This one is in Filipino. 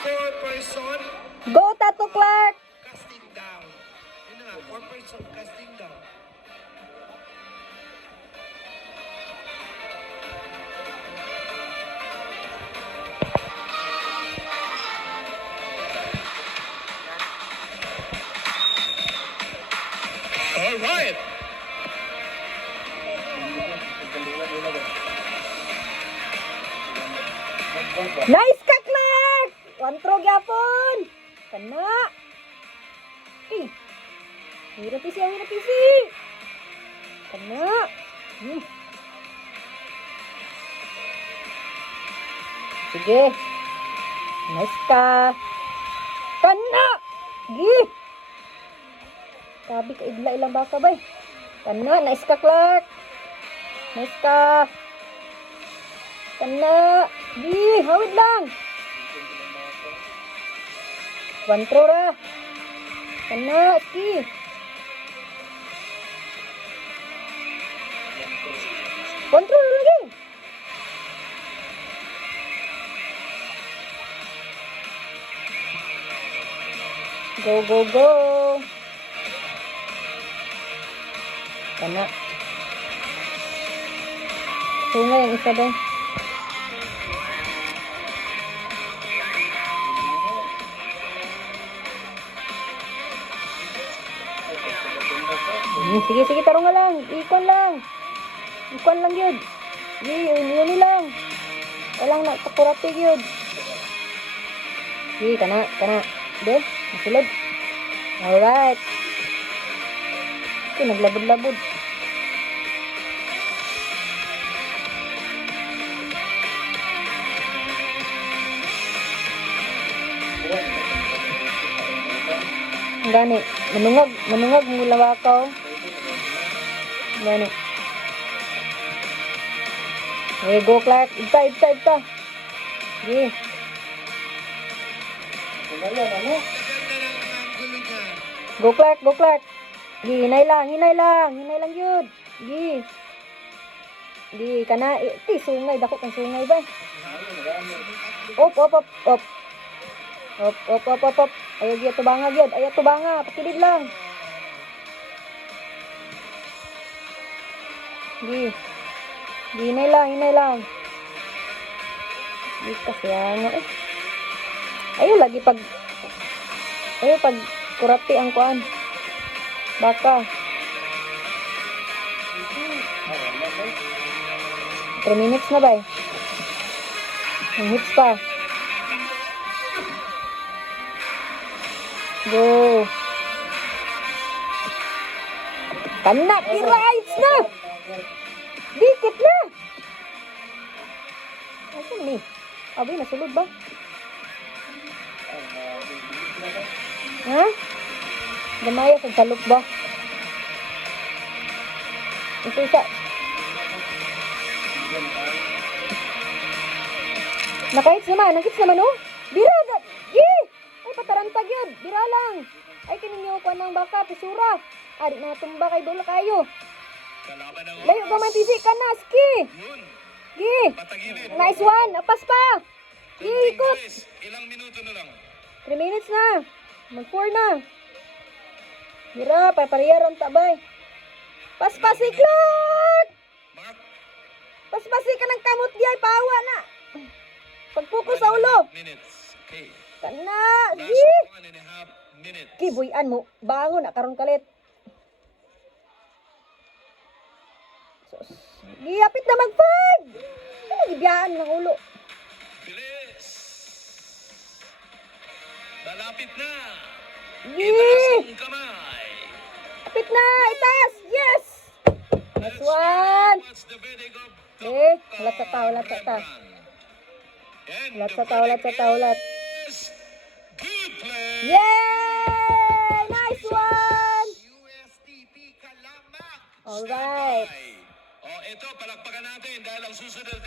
4-person Go, Tato Clark! casting down. Yun na nga, 4-person casting down. All right. Nice ka, Clark! One throw gyapon. Kana. Eh. Hirap isi. Kana. Sige. Nice ka. Kana. Gi. Sabi ka idla ilang baka bay. Kana. Nice ka, Clark. Nice ka. Kana. Gi. Hawid lang. One throw ra. Kana. Ski. One throw ra lagi. Go, go, go. Kana. Sungay ang isa ba? Sige, tarong nga lang. Ikon lang yun. Yun lang. Walang nakakurati yun. Sige, kana. De, nasulod. Alright. Okay, naglabod-labod. Gani, manungag mula wakaw. Gani. Hey, go Clark. Ibta. Sige. Ganda ng angulo niya. Go Clark. Sige, hinay lang yun. Sige, kana. Sungay. Dako kang sungay ba? Op. Ayaw giya tubanga gyud. Pakilid lang. Di. Hinay lang. Di kasi nga eh. Ayaw pag kurati ang kuan. Baka. 3 minutes na ba eh? Ang hits pa. Go. Kana, rights na. Dikit na. Asan ni? Abi, nasulod ba? Ha? Gamaya sa salok ba? Ito isa. Nakahits naman oh. Bira. Ay, patarantag yun. Bira lang. Ay, kininyo pa ng baka, pisura. Ari na tumba kay dola kayo. Layo ka man, tisi ka na, ski. Gi. Nice one. Apas pa. Gi, ikot. Ilang minuto na lang. 3 minutes na. Mag-4 na. Bira, papariyaran tabay. Paspasi, Clark. Paspasi ka ng kamot di ay pawa na. Pagpuko sa ulo. Okay. Kana, gi. Kibuyan mo, bangon na karon kalit. Sus. Giyapit na mag-5. Ano gibiyaan ng ulo? Bilis. Malapit na. Gi. Itaas ang kamay. Kapit na, itaas. Yes. Nice one. What's the verdict of Lat sa tao. And Lat the sa tao. verdict is good play. Yay! Nice one. USDP Kalamak. Alright. Ito, palakpakan natin dahil ang susunod